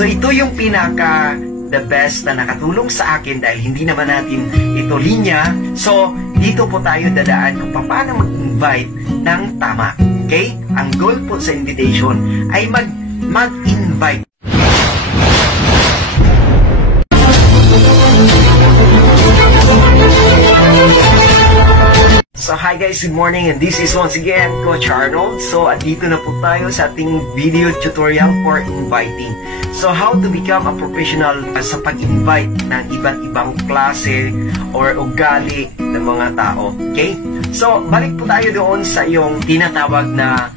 So ito yung pinaka the best na nakatulong sa akin dahil hindi naman natin ito linya. So dito po tayo dadaan kung paano mag-invite ng tama. Okay? Ang goal po sa invitation ay mag-invite. So hi guys, good morning, and this is once again Coach Arnold. So andito na po tayo sa ating video tutorial for inviting. So how to become a professional sa pag-invite ng iba't ibang klase or ugali ng mga tao. Okay? So balik po tayo doon sa iyong tinatawag na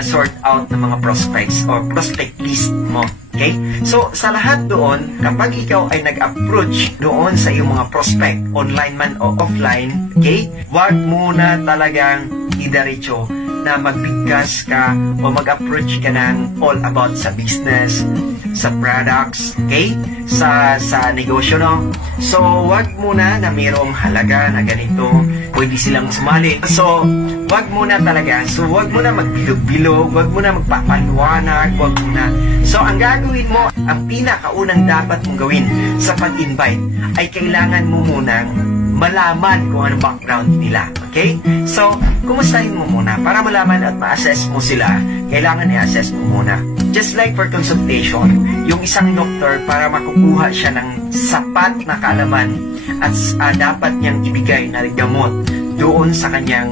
sort out ng mga prospects or prospect list mo. Okay? So, sa lahat doon, kapag ikaw ay nag-approach doon sa iyong mga prospect, online man o offline, okay? Huwag muna talagang idiretso na magbigkas ka o mag-approach ka ng all about sa business, sa products, okay? Sa negosyo, no? So, huwag muna na mayroong halaga na ganito, pwede silang sumali. So, huwag muna talaga. So, huwag muna magbilog-bilog, huwag muna magpapaliwanag, huwag muna. So, ang gagawin mo, ang pinakaunang dapat mong gawin sa pag-invite ay kailangan mo munang malaman kung ano background nila. Okay? So, kumustahin mo muna para malaman at ma-assess mo sila. Kailangan i-assess mo muna. Just like for consultation, yung isang doktor para makukuha siya ng sapat na kaalaman at dapat niyang ibigay na gamot doon sa kanyang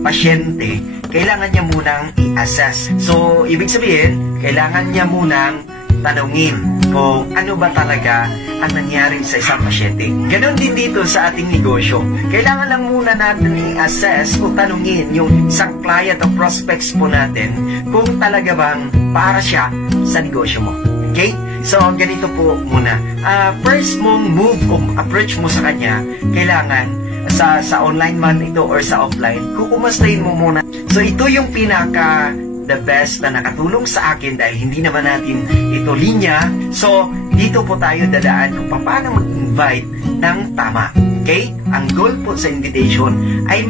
pasyente, kailangan niya munang i-assess. So, ibig sabihin, kailangan niya munang tanungin kung ano ba talaga ang nangyari sa isang pasyente. Ganon din dito sa ating negosyo. Kailangan lang muna natin i-assess o tanungin yung isang client o prospects po natin kung talaga bang para siya sa negosyo mo. Okay? So, ganito po muna. First mong move o approach mo sa kanya, kailangan sa online man ito or sa offline, kukumustahin mo muna. So, ito yung pinaka the best na nakatulong sa akin dahil hindi naman natin ito linya. So, dito po tayo dadaan kung paano mag-invite ng tama. Okay? Ang goal po sa invitation ay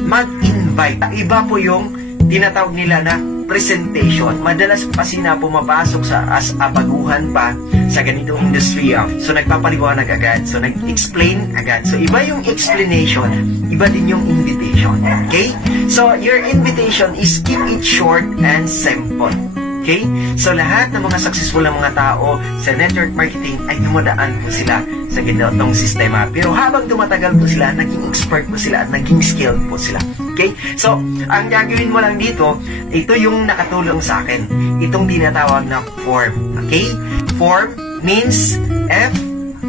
mag-invite. Iba po yung tinatawag nila na presentation. Madalas kasi na pumapasok as baguhan pa sa ganitong industriya. So, nagpapaliwanag agad. So, nag-explain agad. So, iba yung explanation, iba din yung invitation. Okay? So, your invitation is keep it short and simple. Okay? So, lahat ng mga successful na mga tao sa network marketing ay dumadaan po sila sa ganitong sistema. Pero habang tumatagal po sila, naging expert po sila at naging skilled po sila. Okay? So, ang gagawin mo lang dito, ito yung nakatulong sa akin. Itong tinatawag na form. Okay? Form means F,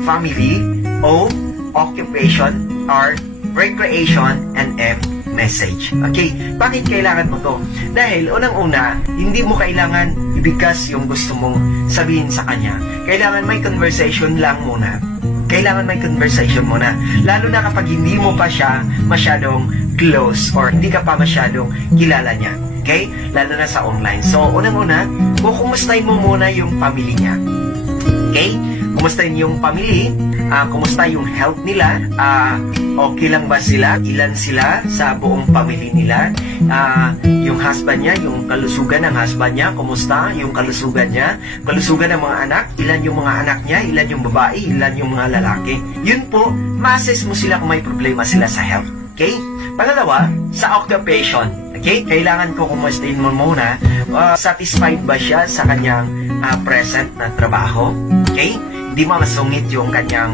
family, O, occupation, R, recreation, and M, message. Okay? Bakit kailangan mo to? Dahil, unang-una, hindi mo kailangan ibigkas yung gusto mong sabihin sa kanya. Kailangan may conversation lang muna. Kailangan may conversation muna. Lalo na kapag hindi mo pa siya masyadong close or hindi ka pa masyadong kilala niya. Okay? Lalo na sa online. So, unang-una, kumustahin mo muna yung family niya. Okay? Kumustahin yung family, kumusta yung health nila, okay lang ba sila, ilan sila sa buong family nila, yung husband niya, yung kalusugan ng husband niya, kumusta yung kalusugan niya, kalusugan ng mga anak, ilan yung mga anak niya, ilan yung babae, ilan yung mga lalaki. Yun po, ma-assess mo sila kung may problema sila sa health. Okay? Pangalawa, sa occupation. Okay? Kailangan ko kumustahin mo muna, satisfied ba siya sa kanyang present na trabaho? Okay? Hindi masungit yung kanyang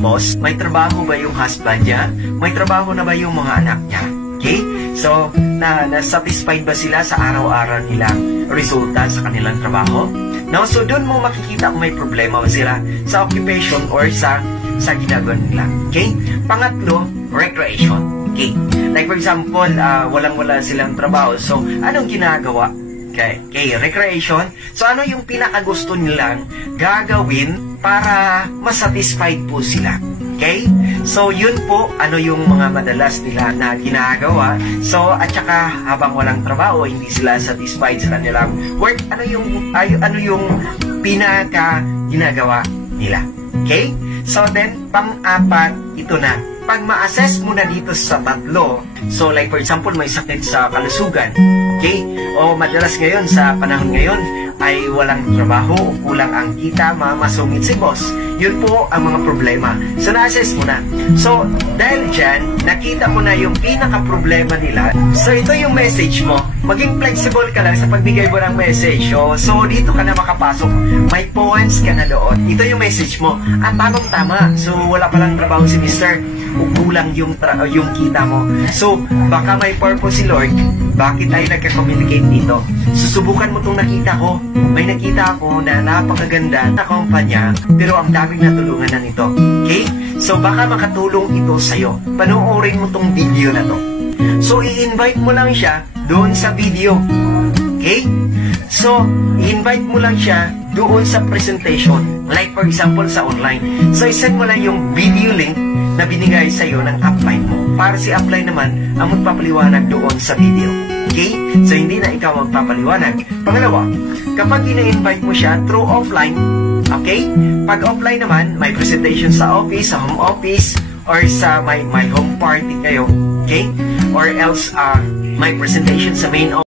boss. May trabaho ba yung husband niya? May trabaho na ba yung mga anak niya? Okay? So, na-satisfied ba sila sa araw-araw nilang resulta sa kanilang trabaho? No? So, doon mo makikita kung may problema ba sila sa occupation or sa ginagawa nila. Okay? Pangatlo, recreation. Okay? Like for example, walang-wala silang trabaho. So, anong ginagawa? Okay, recreation. So, ano yung pinakagusto nilang gagawin para masatisfied po sila? Okay? So, yun po, ano yung mga madalas nila na ginagawa. So, at saka, habang walang trabaho, hindi sila satisfied sa kanilang work, ano yung pinaka ginagawa nila? Okay? So, then, pang-apat, ito na. Pag ma-assess mo na dito sa tatlo, so like for example, may sakit sa kalusugan, okay? O madalas ngayon, sa panahon ngayon, ay walang trabaho o kulang ang kita, masungit si boss. Yun po ang mga problema. So, na-assess mo na. So, dahil dyan, nakita mo na yung pinaka-problema nila. So, ito yung message mo. Maging flexible ka lang sa pagbigay mo ng message. So, dito ka na makapasok. May points ka na doon. Ito yung message mo. At tamang-tama. So, wala palang trabaho si Mr. O kulang yung kita mo. So, baka may purpose si Lord. Bakit tayo nagka-communicate dito? Susubukan mo itong nakita ko. May nakita ako na napakaganda na kumpanya, pero ang daming natulungan na nito. Okay? So, baka makatulong ito sa'yo. Panoorin mo itong video na to. So, i-invite mo lang siya doon sa video. Okay? So, i-invite mo lang siya doon sa presentation. Like, for example, sa online. So, isend mo lang yung video link na binigay sa'yo ng upline mo. Para si upline naman ang magpapaliwanag doon sa video. Okay? So, hindi na ikaw magpapaliwanag. Pangalawa, kapag ina-invite mo siya through offline, okay? Pag offline naman, may presentation sa office, sa home office, or sa may home party kayo, okay? Or else, may presentation sa main office.